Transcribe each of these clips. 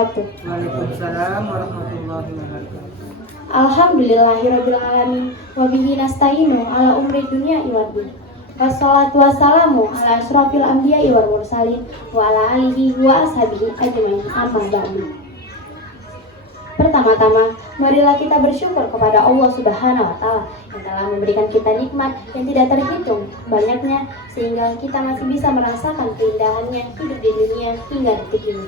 wabarakatuh. Waalaikumsalam warahmatullahi wabarakatuh. Alhamdulillahirabbil alamin wa bihi nasta'inu ala umri dunya waddin. Wassalatu wassalamu ala asyrafil anbiya'i wal mursalin wa ala alihi wa ashabihi ajmain. Amma ba'du. Pertama-tama, marilah kita bersyukur kepada Allah Subhanahu wa taala yang telah memberikan kita nikmat yang tidak terhitung banyaknya sehingga kita masih bisa merasakan keindahannya hidup di dunia hingga detik ini.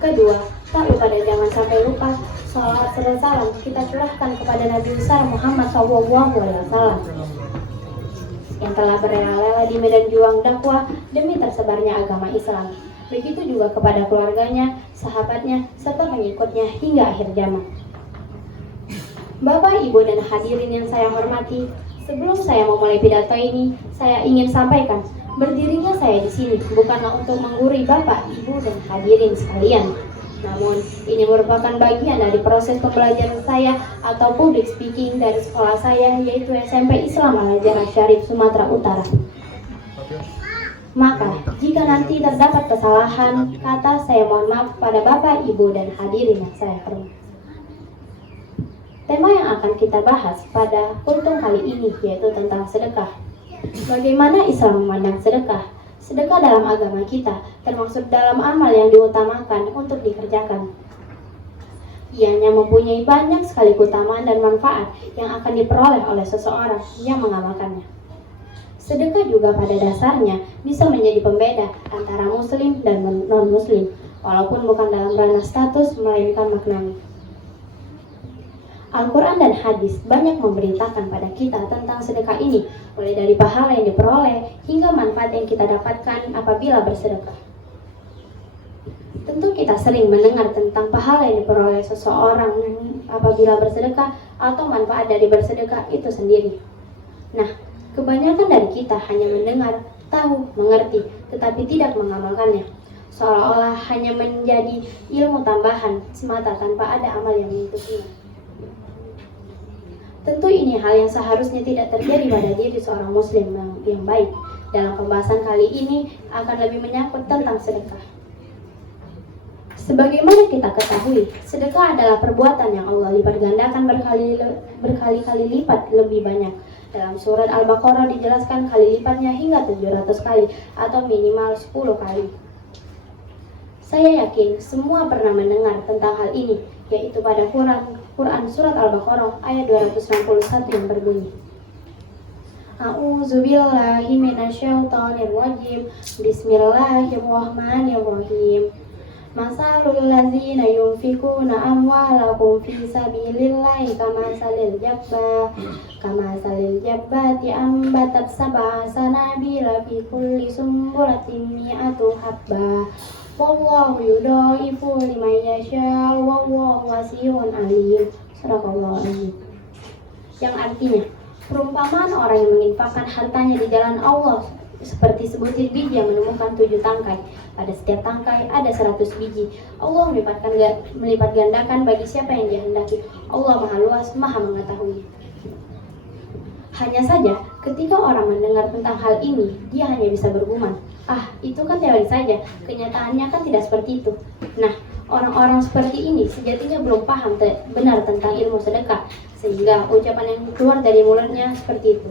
Kedua, tak lupa dan jangan sampai lupa salawat serta salam kita curahkan kepada Nabi besar Muhammad SAW yang telah berrela-rela di medan juang dakwah demi tersebarnya agama Islam. Begitu juga kepada keluarganya, sahabatnya, serta pengikutnya hingga akhir zaman. Bapak, Ibu, dan hadirin yang saya hormati, sebelum saya memulai pidato ini, saya ingin sampaikan, berdirinya saya di sini bukanlah untuk menggurui Bapak, Ibu, dan hadirin sekalian. Namun, ini merupakan bagian dari proses pembelajaran saya atau public speaking dari sekolah saya, yaitu SMP Islam Al-Azhar Syarif Sumatera Utara. Maka, jika nanti terdapat kesalahan kata, saya mohon maaf pada Bapak, Ibu, dan hadirin yang saya hormati. Tema yang akan kita bahas pada kultum kali ini yaitu tentang sedekah. Bagaimana Islam memandang sedekah? Sedekah dalam agama kita termasuk dalam amal yang diutamakan untuk dikerjakan. Ianya mempunyai banyak sekali keutamaan dan manfaat yang akan diperoleh oleh seseorang yang mengamalkannya. Sedekah juga pada dasarnya bisa menjadi pembeda antara muslim dan non-muslim, walaupun bukan dalam ranah status melainkan maknanya. Al-Quran dan hadis banyak memberitakan pada kita tentang sedekah ini, mulai dari pahala yang diperoleh hingga manfaat yang kita dapatkan apabila bersedekah. Tentu kita sering mendengar tentang pahala yang diperoleh seseorang apabila bersedekah atau manfaat dari bersedekah itu sendiri. Nah, kebanyakan dari kita hanya mendengar, tahu, mengerti, tetapi tidak mengamalkannya. Seolah-olah hanya menjadi ilmu tambahan semata tanpa ada amal yang mengikutinya. Tentu ini hal yang seharusnya tidak terjadi pada diri seorang muslim yang baik. Dalam pembahasan kali ini akan lebih menyangkut tentang sedekah. Sebagaimana kita ketahui, sedekah adalah perbuatan yang Allah lipat gandakan berkali-kali lipat lebih banyak. Dalam surat Al-Baqarah dijelaskan kali lipatnya hingga 700 kali atau minimal 10 kali. Saya yakin semua pernah mendengar tentang hal ini, yaitu pada Quran surat Al-Baqarah ayat 261 yang berbunyi, A'udzubillahi minasyaitonirrajim. Bismillahirrahmanirrahim. Masalul ladzina yunfikuna amwalakum fi sabilillahi kamasalil jabbati ambatat sab'a sanabila fi kulli sumbulatin mi'atu habbah. Wallahu yudhaifu liman yasha wallahu wasi'un alim. Sadaqallahu azim. Yang artinya, perumpamaan orang yang menginfakkan hartanya di jalan Allah seperti sebutir biji yang menemukan 7 tangkai. Pada setiap tangkai ada 100 biji. Allah melipat gandakan bagi siapa yang dikehendaki. Allah Maha Luas, Maha Mengetahui. Hanya saja, ketika orang mendengar tentang hal ini, dia hanya bisa bergumam, itu kan teori saja, kenyataannya kan tidak seperti itu. Nah, orang-orang seperti ini sejatinya belum paham benar tentang ilmu sedekah, sehingga ucapan yang keluar dari mulutnya seperti itu.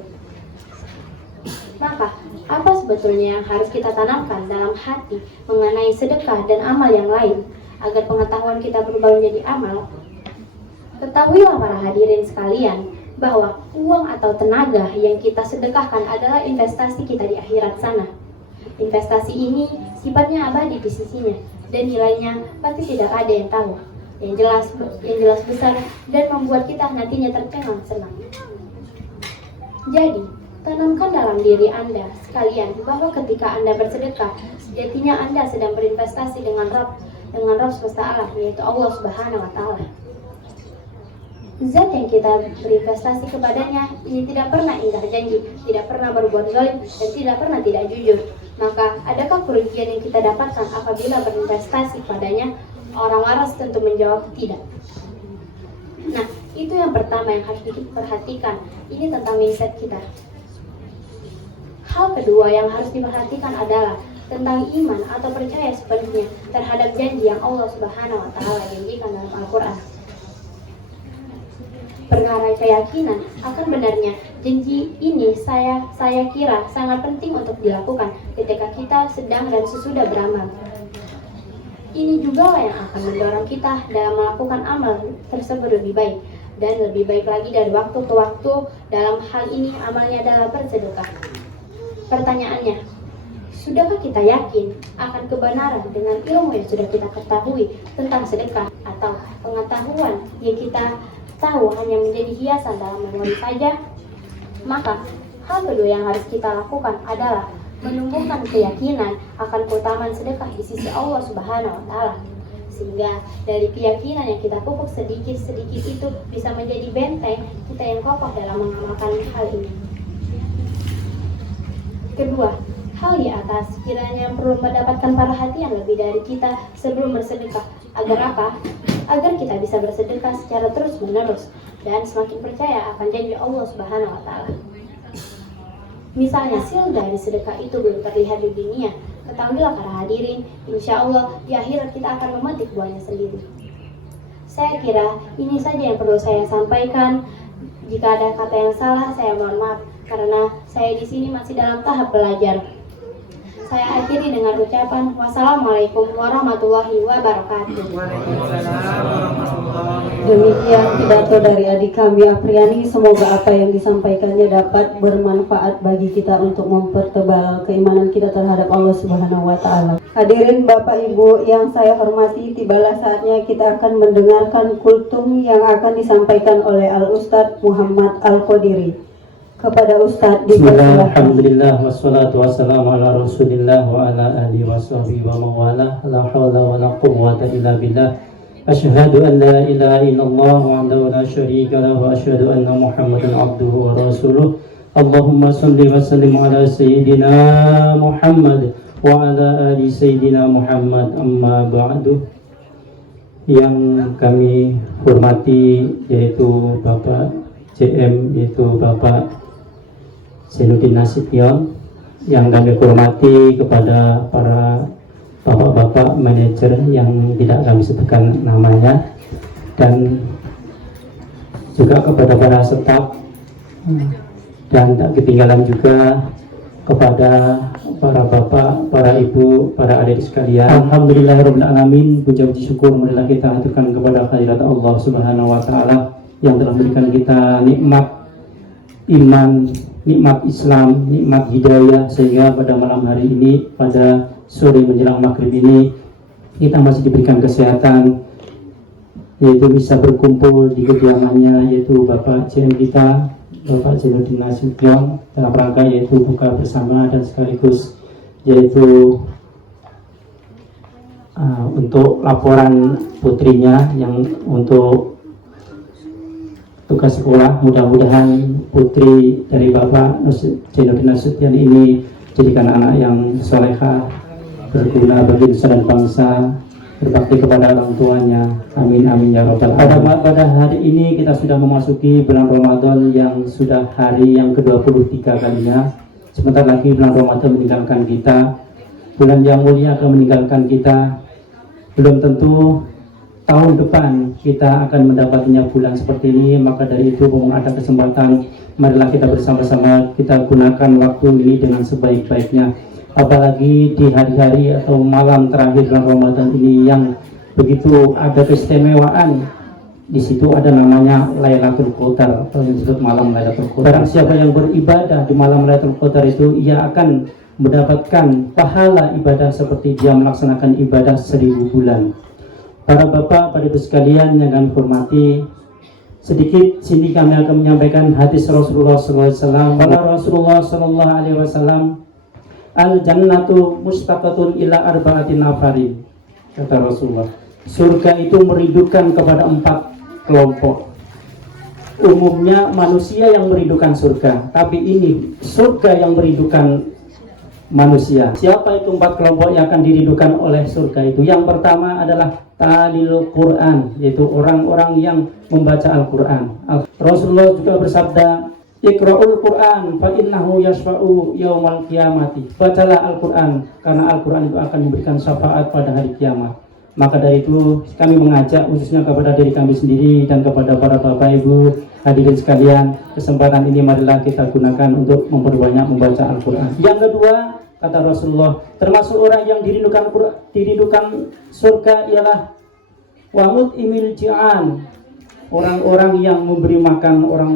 Maka, apa sebetulnya yang harus kita tanamkan dalam hati mengenai sedekah dan amal yang lain, agar pengetahuan kita berubah menjadi amal? Ketahuilah para hadirin sekalian, bahwa uang atau tenaga yang kita sedekahkan adalah investasi kita di akhirat sana. Investasi ini sifatnya abadi di sisinya dan nilainya pasti tidak ada yang tahu. Yang jelas besar dan membuat kita nantinya tercengang-senang. Jadi, tanamkan dalam diri Anda sekalian bahwa ketika Anda bersedekah, sejatinya Anda sedang berinvestasi dengan Rabb semesta alam, yaitu Allah Subhanahu wa taala. Zat yang kita berinvestasi kepadanya ini tidak pernah ingkar janji, tidak pernah berbuat zalim, dan tidak pernah tidak jujur. Maka, adakah kerugian yang kita dapatkan apabila berinvestasi padanya? Orang waras tentu menjawab tidak. Nah, itu yang pertama yang harus diperhatikan. Ini tentang mindset kita. Hal kedua yang harus diperhatikan adalah tentang iman atau percaya sepenuhnya terhadap janji yang Allah Subhanahu wa Ta'ala janjikan dalam Al-Quran. Perkara keyakinan akan benarnya janji ini saya kira sangat penting untuk dilakukan ketika kita sedang dan sesudah beramal. Ini juga yang akan mendorong kita dalam melakukan amal tersebut lebih baik dan lebih baik lagi dari waktu ke waktu. Dalam hal ini amalnya adalah bersedekah. Pertanyaannya, sudahkah kita yakin akan kebenaran dengan ilmu yang sudah kita ketahui tentang sedekah, atau pengetahuan yang kita tahu hanya menjadi hiasan dalam memori saja? Maka hal kedua yang harus kita lakukan adalah menumbuhkan keyakinan akan keutamaan sedekah di sisi Allah Subhanahu wa Ta'ala, sehingga dari keyakinan yang kita pupuk sedikit-sedikit itu bisa menjadi benteng kita yang kokoh dalam mengamalkan hal ini. Kedua, hal di atas kiranya perlu mendapatkan perhatian lebih dari kita sebelum bersedekah. Agar apa? Agar kita bisa bersedekah secara terus-menerus dan semakin percaya akan janji Allah Subhanahu wa Ta'ala. Misalnya hasil dari sedekah itu belum terlihat di dunia, ketahuilah para hadirin, insya Allah di akhirat kita akan memetik buahnya sendiri. Saya kira ini saja yang perlu saya sampaikan. Jika ada kata yang salah, saya mohon maaf karena saya di sini masih dalam tahap belajar. Saya akhiri dengan ucapan wassalamualaikum warahmatullahi wabarakatuh. Waalaikumsalam warahmatullahi wabarakatuh. Demikian pidato dari adik kami Apriani. Semoga apa yang disampaikannya dapat bermanfaat bagi kita untuk mempertebal keimanan kita terhadap Allah Subhanahu wa Ta'ala. Hadirin Bapak Ibu yang saya hormati, tibalah saatnya kita akan mendengarkan kultum yang akan disampaikan oleh Al-Ustadz Muhammad Al-Qadiri. Kepada Ustadz Bismillah, alhamdulillah, wassalatu wassalamu ala rasulillah wa ala alihi wa sahbihi wa mawala. La hawla wa la quwwata illa billah. Asyhadu an la ilaha illallah wahdahu la syarika lahu wa asyhadu anna Muhammadan abduhu wa rasuluh. Allahumma shalli wa sallim ala sayyidina Muhammad wa ala ali sayyidina Muhammad, amma ba'du. Yang kami hormati yaitu Bapak CM, yaitu Bapak Zainuddin Nasution, yang kami hormati kepada para bapak-bapak manajer yang tidak kami sebutkan namanya, dan juga kepada para staf, dan tak ketinggalan juga kepada para bapak, para ibu, para adik sekalian. Alhamdulillahirabbil alamin, puji syukur marilah kita haturkan kepada hadirat Allah Subhanahu wa Ta'ala yang telah memberikan kita nikmat iman, nikmat Islam, nikmat hidayah, sehingga pada malam hari ini, pada sore menjelang maghrib ini, kita masih diberikan kesehatan, yaitu bisa berkumpul di kediamannya, yaitu Bapak CM kita, Bapak Zainuddin Nasution, dalam rangka yaitu buka bersama dan sekaligus yaitu untuk laporan putrinya yang untuk tugas sekolah. Mudah-mudahan putri dari Bapak Zainuddin Nasution ini jadikan anak yang salehah, berguna bagi nusa dan bangsa, berbakti kepada orang tuanya. Amin amin ya robbal alamin. Pada hari ini kita sudah memasuki bulan Ramadan yang sudah hari yang ke-23 kalinya. Sebentar lagi bulan Ramadan meninggalkan kita, bulan yang mulia akan meninggalkan kita. Belum tentu tahun depan kita akan mendapatnya bulan seperti ini. Maka dari itu, mohon ada kesempatan, marilah kita bersama-sama kita gunakan waktu ini dengan sebaik-baiknya. Apalagi di hari-hari atau malam terakhir bulan Ramadan ini yang begitu ada keistimewaan. Di situ ada namanya Lailatul Qadar, atau yang disebut malam Lailatul Qadar. Barang siapa yang beribadah di malam Lailatul Qadar itu, ia akan mendapatkan pahala ibadah seperti dia melaksanakan ibadah 1000 bulan. Para bapak, para ibu sekalian yang kami hormati, sedikit sini kami akan menyampaikan hadis Rasulullah SAW. Rasulullah SAW, al-jannatu mustaqatun ila arba'atin nafarin. Kata Rasulullah, surga itu merindukan kepada 4 kelompok. Umumnya manusia yang merindukan surga, tapi ini surga yang merindukan manusia. Siapa itu 4 kelompok yang akan dirindukan oleh surga itu? Yang pertama adalah talil Quran, yaitu orang-orang yang membaca Al-Quran. Rasulullah juga bersabda, Iqra'ul Qur'an fa innahu yashfa'u yaumal qiyamati. Bacalah Al-Qur'an karena Al-Qur'an itu akan memberikan syafaat pada hari kiamat. Maka dari itu kami mengajak khususnya kepada diri kami sendiri dan kepada para bapak ibu hadirin sekalian, kesempatan ini marilah kita gunakan untuk memperbanyak membaca Al-Qur'an. Yang kedua, kata Rasulullah, termasuk orang yang dirindukan surga ialah wa'mut imil ji'an, orang-orang yang memberi makan orang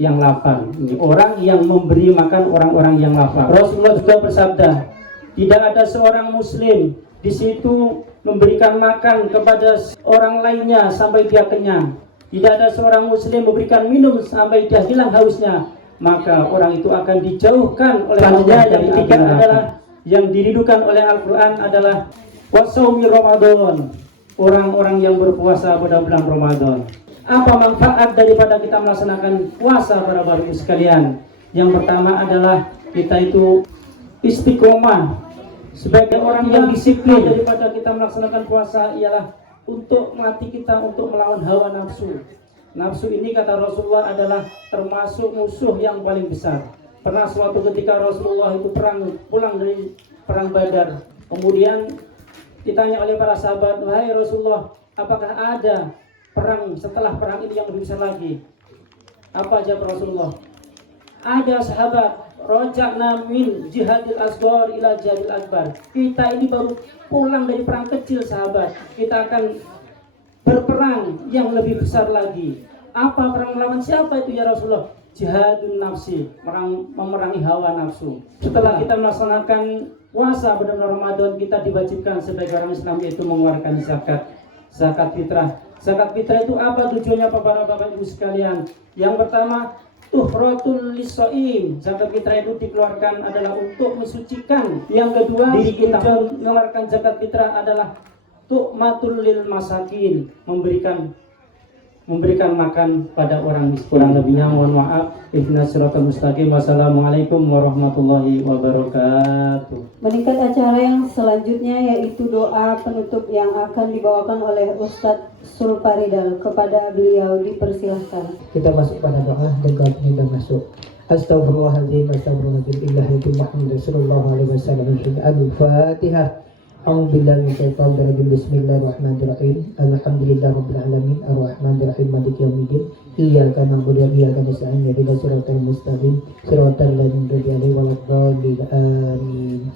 yang lapar. Ini orang yang memberi makan orang-orang yang lapar. Rasulullah juga bersabda, tidak ada seorang muslim di situ memberikan makan kepada orang lainnya sampai dia kenyang. Tidak ada seorang muslim memberikan minum sampai dia hilang hausnya, maka orang itu akan dijauhkan oleh Allah. Yang ketiga adalah yang dirindukan oleh Al-Quran adalah wasaumi Ramadan, orang-orang yang berpuasa pada bulan Ramadan. Apa manfaat daripada kita melaksanakan puasa para bapak ibu sekalian? Yang pertama adalah kita itu istiqomah sebagai orang yang disiplin. Daripada kita melaksanakan puasa ialah untuk melatih kita untuk melawan hawa nafsu. Nafsu ini kata Rasulullah adalah termasuk musuh yang paling besar. Pernah suatu ketika Rasulullah itu pulang dari perang Badar. Kemudian ditanya oleh para sahabat, wahai Rasulullah, apakah ada perang setelah perang ini yang lebih besar lagi? Apa jawab Rasulullah? Ada sahabat, roja'na min jihadil asghar ila jihadil akbar. Kita ini baru pulang dari perang kecil sahabat. Kita akan berperang yang lebih besar lagi. Apa perang melawan siapa itu ya Rasulullah? Jihadun nafsi, memerangi hawa nafsu. Setelah kita melaksanakan puasa pada bulan Ramadan, kita diwajibkan sebagai orang Islam yaitu mengeluarkan zakat fitrah. Zakat fitrah itu apa tujuannya para bapak ibu sekalian? Yang pertama, tuhratul lisoim. Zakat fitrah itu dikeluarkan adalah untuk mensucikan. Yang kedua, diri kita mengeluarkan zakat fitrah adalah tu'matul lil masakin, memberikan makan pada orang miskin. Kurang lebihnya mohon maaf. Ihdinas siratal mustaqim. Wassalamualaikum warahmatullahi wabarakatuh. Meningkat acara yang selanjutnya yaitu doa penutup yang akan dibawakan oleh Ustadz Sulfaridal. Kepada beliau dipersilahkan. Kita masuk pada doa dan kalau kita masuk. Astagfirullahaladzim, astagfirullahaladzim, illahirrahmanirrahim, Muhammad Rasulullah alaihi wasallam. Al-Fatihah. A'udzubillahi minasyaitonir rajim. Bismillahirrahmanirrahim. Alhamdulillahirabbil alamin, arrahmanirrahim, maliki yaumiddin. Iyyaka na'budu wa iyyaka nasta'in. Ihdinas siratal mustaqim, siratal ladzina an'amta 'alaihim ghairil amin.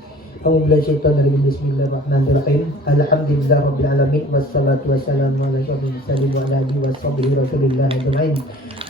A'udzubillahi Bismillahirrahmanirrahim. Alhamdulillahirabbil alamin, wassalatu wassalamu ala asyrofil mursalin wa ala alihi washabihi rasulillah ajma'in.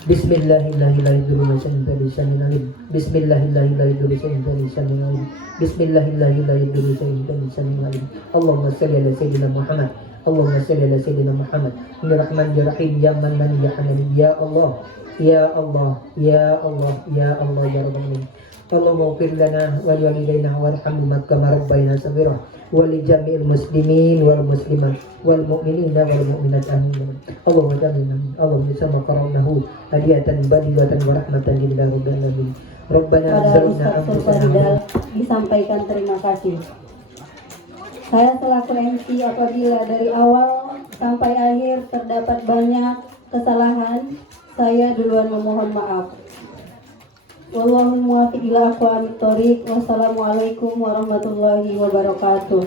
Bismillahirrahmanirrahim. Bismillahirrahmanirrahim. Bismillahirrahmanirrahim. Allahumma shalli ala sayyidina Muhammad. Allahumma shalli ala sayyidina Muhammad. Bismillahirrahmanirrahim. Ya Mannan ya Hanan ya Allah. Ya Allah, ya Allah, ya Allah ya Rabbal alamin. Allahumma ighfir lana wa liwalidayna warhamhuma kama rabbayana shaghira wa li jami'il muslimin wal muslimat wal mu'minina wal mu'minat amin. Allahumma amin. Allahumma sama qara'nahu hadiyatan baligatan wa rahmatan lil alamin. Rabbana anzalna anfusana. Disampaikan terima kasih. Saya selaku MC apabila dari awal sampai akhir terdapat banyak kesalahan, saya duluan memohon maaf. Wallahul muwaffiq ila aqwamit thoriq. Wassalamualaikum warahmatullahi wabarakatuh.